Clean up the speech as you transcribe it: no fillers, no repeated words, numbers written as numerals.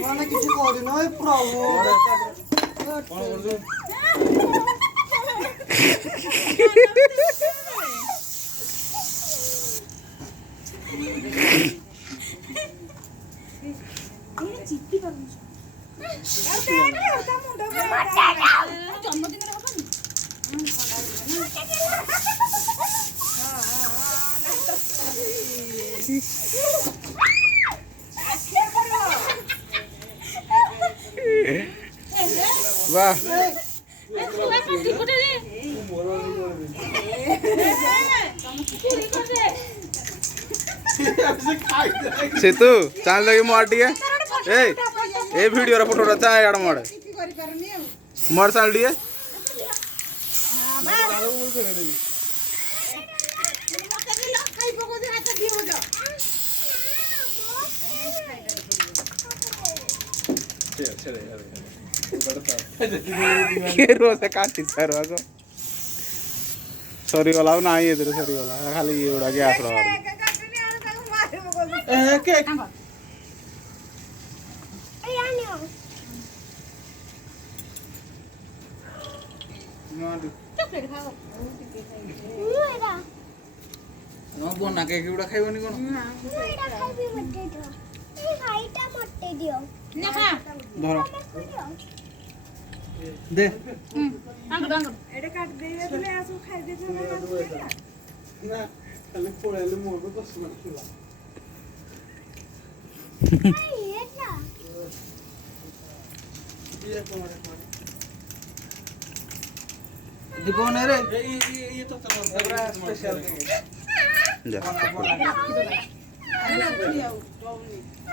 মানে কিছু করি না প্রভু বাহ সেতু চাল লাগি মার টিকে এই ভিডিওর ফটোটা চা ইয়াড় মার মার চাল টিকে रोज काटी सर सॉरी वाला ना ये इधर सॉरी वाला खाली ये उड़ा गया आसरा बना के उड़ा खाइबनी कोन एटा खाइबी मटे दो ए खाइटा मटे दियो ना खा धरो दे अंग एटा काट दे ले आसो खाइ दे ना खाली पोळ्याले मोर बस ना एटा ये कोण दीपन रे ये तो स्पेशल जा अरे